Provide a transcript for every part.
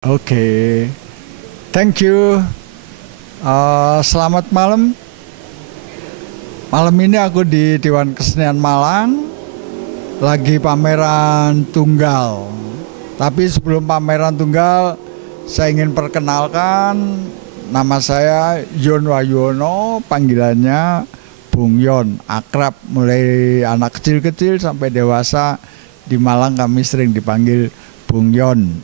Oke, thank you. Selamat malam. Malam ini aku di Dewan Kesenian Malang, lagi pameran tunggal. Tapi sebelum pameran tunggal, saya ingin perkenalkan nama saya Yon Wayono, panggilannya Bung Yon. Akrab mulai anak kecil-kecil sampai dewasa di Malang kami sering dipanggil Bung Yon.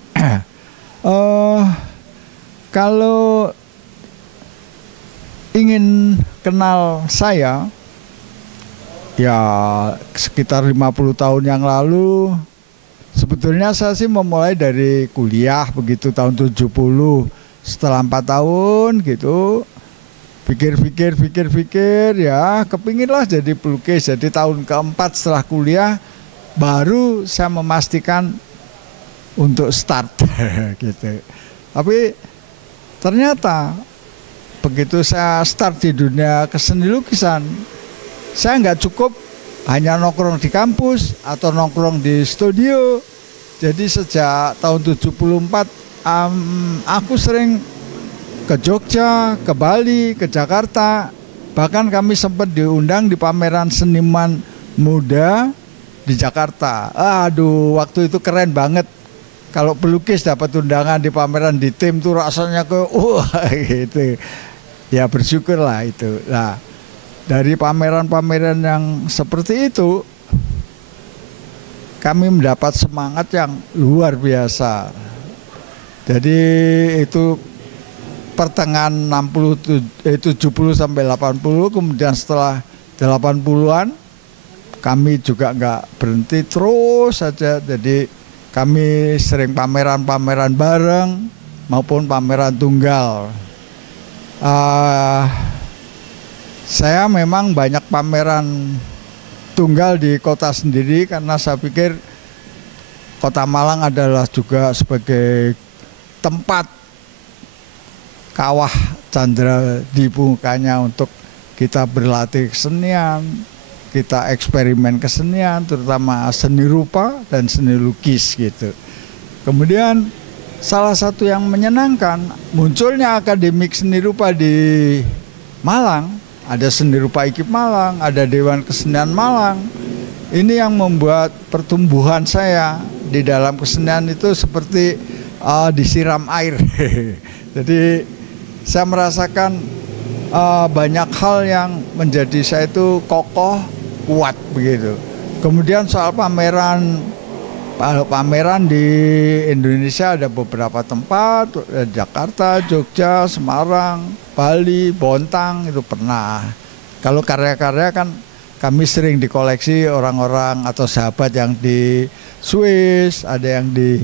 Kalau ingin kenal saya, ya sekitar 50 tahun yang lalu, sebetulnya saya sih memulai dari kuliah begitu tahun 70. Setelah 4 tahun gitu, pikir ya kepinginlah jadi pelukis. Jadi tahun keempat setelah kuliah baru saya memastikan untuk start gitu. Tapi ternyata begitu saya start di dunia keseni lukisan, saya nggak cukup hanya nongkrong di kampus atau nongkrong di studio. Jadi sejak tahun 74 aku sering ke Jogja, ke Bali, ke Jakarta. Bahkan kami sempat diundang di pameran seniman muda di Jakarta. Aduh, waktu itu keren banget. Kalau pelukis dapat undangan di pameran di tim tuh rasanya gitu. Ya bersyukurlah itu. Nah, dari pameran-pameran yang seperti itu kami mendapat semangat yang luar biasa. Jadi itu pertengahan 70 sampai 80, kemudian setelah 80-an kami juga nggak berhenti terus saja. Jadi kami sering pameran-pameran bareng maupun pameran tunggal. Saya memang banyak pameran tunggal di kota sendiri karena saya pikir Kota Malang adalah juga sebagai tempat kawah candra di bungkanya untuk kita berlatih kesenian, kita eksperimen kesenian, terutama seni rupa dan seni lukis gitu. Kemudian salah satu yang menyenangkan, munculnya akademik seni rupa di Malang. Ada seni rupa IKIP Malang, ada Dewan Kesenian Malang. Ini yang membuat pertumbuhan saya di dalam kesenian itu seperti disiram air. Jadi saya merasakan banyak hal yang menjadi saya itu kokoh, kuat begitu. Kemudian soal pameran di Indonesia ada beberapa tempat, Jakarta, Jogja, Semarang, Bali, Bontang itu pernah. Kalau karya-karya kan kami sering dikoleksi orang-orang atau sahabat yang di Swiss, ada yang di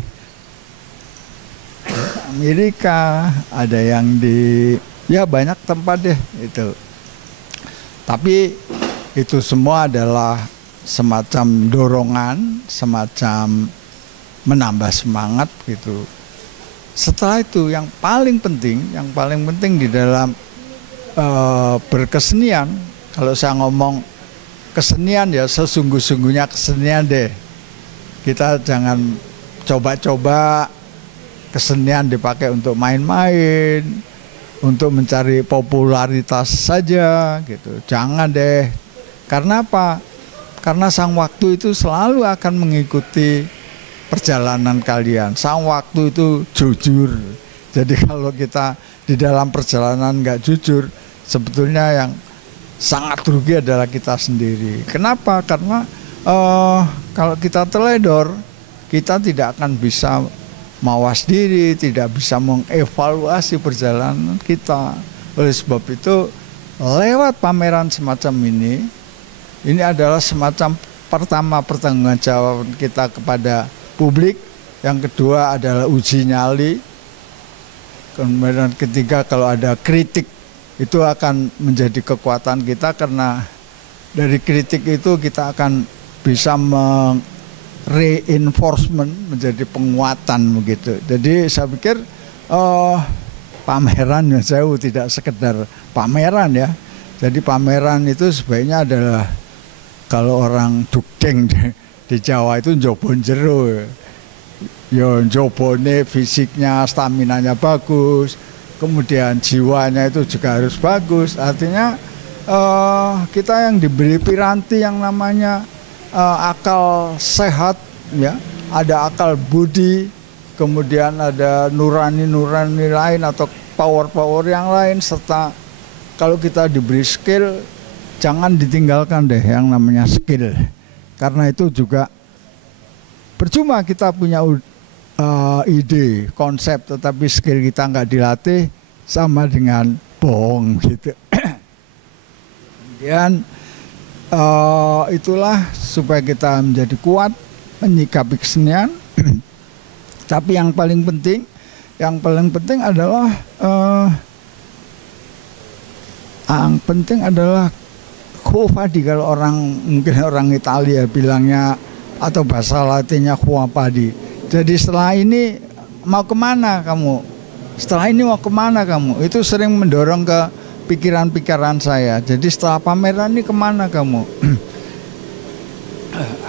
Amerika, ada yang di banyak tempat deh itu. Tapi itu semua adalah semacam dorongan, semacam menambah semangat gitu. Setelah itu yang paling penting di dalam berkesenian, kalau saya ngomong kesenian ya sesungguh-sungguhnya kesenian deh. Kita jangan coba-coba kesenian dipakai untuk main-main, untuk mencari popularitas saja gitu. Jangan deh. Karena apa? Karena sang waktu itu selalu akan mengikuti perjalanan kalian. Sang waktu itu jujur. Jadi kalau kita di dalam perjalanan nggak jujur, sebetulnya yang sangat rugi adalah kita sendiri. Kenapa? Karena kalau kita teledor, kita tidak akan bisa mawas diri, tidak bisa mengevaluasi perjalanan kita. Oleh sebab itu, lewat pameran semacam ini adalah semacam pertama pertanggungjawaban kita kepada publik, yang kedua adalah uji nyali, kemudian ketiga kalau ada kritik itu akan menjadi kekuatan kita, karena dari kritik itu kita akan bisa reinforcement, menjadi penguatan begitu. Jadi saya pikir pameran saya tidak sekedar pameran ya. Jadi pameran itu sebaiknya adalah, kalau orang dugdeng di Jawa itu njobon jero. yo jobone fisiknya, staminanya bagus, kemudian jiwanya itu juga harus bagus. Artinya kita yang diberi piranti yang namanya akal sehat, ya, ada akal budi, kemudian ada nurani-nurani lain atau power-power yang lain, serta kalau kita diberi skill, jangan ditinggalkan deh yang namanya skill, karena itu juga percuma kita punya ide, konsep, tetapi skill kita nggak dilatih, sama dengan bohong gitu. Kemudian itulah supaya kita menjadi kuat menyikapi kesenian. Tapi yang paling penting adalah Quo-Vadis, kalau mungkin orang Italia bilangnya, atau bahasa Latinnya Quo-Vadis. Jadi setelah ini mau kemana kamu? Setelah ini mau kemana kamu? Itu sering mendorong ke pikiran-pikiran saya. Jadi setelah pameran ini kemana kamu?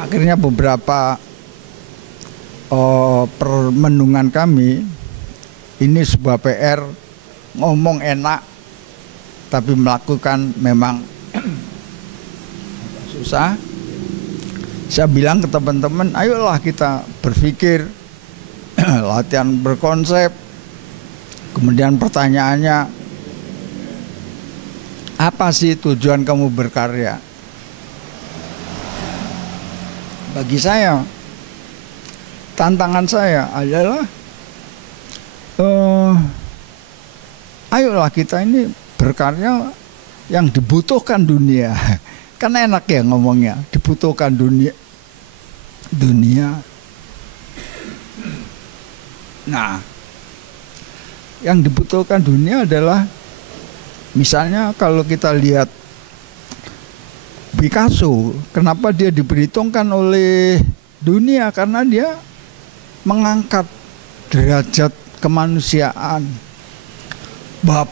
Akhirnya beberapa permenungan kami, ini sebuah PR, ngomong enak tapi melakukan memang susah. Saya bilang ke teman-teman, ayolah kita berpikir, latihan berkonsep. Kemudian pertanyaannya, apa sih tujuan kamu berkarya? Bagi saya, tantangan saya adalah ayolah kita ini berkarya yang dibutuhkan dunia. Kan enak ya ngomongnya, dibutuhkan dunia. Nah, yang dibutuhkan dunia adalah, misalnya kalau kita lihat Picasso, kenapa dia diperhitungkan oleh dunia? Karena dia mengangkat derajat kemanusiaan, bahwa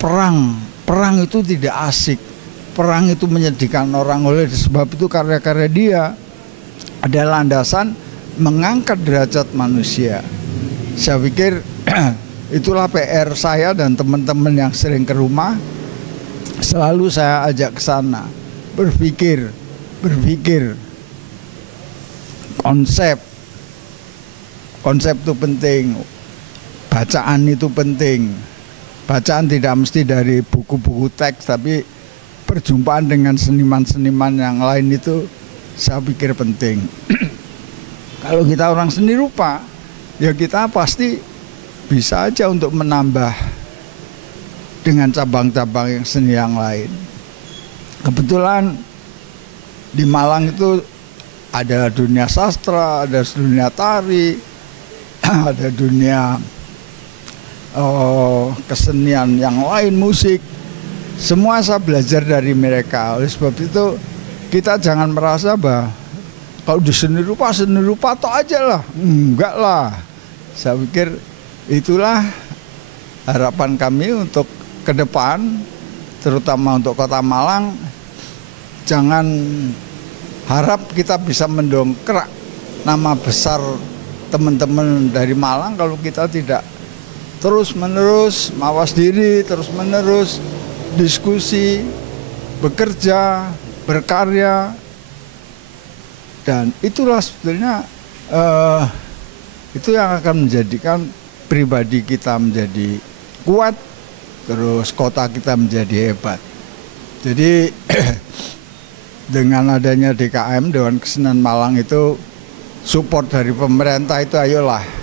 perang itu tidak asik, perang itu menyedihkan orang. Oleh sebab itu karya-karya dia adalah landasan mengangkat derajat manusia. Saya pikir itulah PR saya dan teman-teman yang sering ke rumah, selalu saya ajak ke sana, berpikir konsep itu penting, bacaan itu penting. Bacaan tidak mesti dari buku-buku teks, tapi perjumpaan dengan seniman-seniman yang lain itu saya pikir penting. Kalau kita orang seni rupa, ya kita pasti bisa aja untuk menambah dengan cabang-cabang yang seni yang lain. Kebetulan di Malang itu ada dunia sastra, ada dunia tari, ada dunia kesenian yang lain, musik. Semua saya belajar dari mereka. Oleh sebab itu kita jangan merasa bahwa kalau di seni rupa toh aja lah. Enggak lah. Saya pikir itulah harapan kami untuk ke depan, terutama untuk Kota Malang. Jangan harap kita bisa mendongkrak nama besar teman-teman dari Malang kalau kita tidak terus-menerus mawas diri, terus-menerus diskusi, bekerja, berkarya. Dan itulah sebetulnya itu yang akan menjadikan pribadi kita menjadi kuat, terus kota kita menjadi hebat. Jadi dengan adanya DKM, Dewan Kesenian Malang itu, support dari pemerintah itu, ayolah.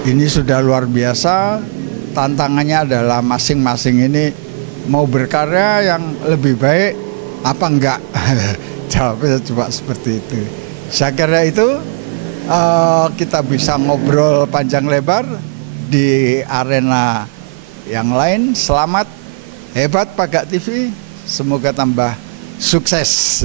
Ini sudah luar biasa. Tantangannya adalah masing-masing ini mau berkarya yang lebih baik apa enggak. Jawabnya cuma seperti itu. Saya kira itu kita bisa ngobrol panjang lebar di arena yang lain. Selamat, hebat Pagak TV. Semoga tambah sukses.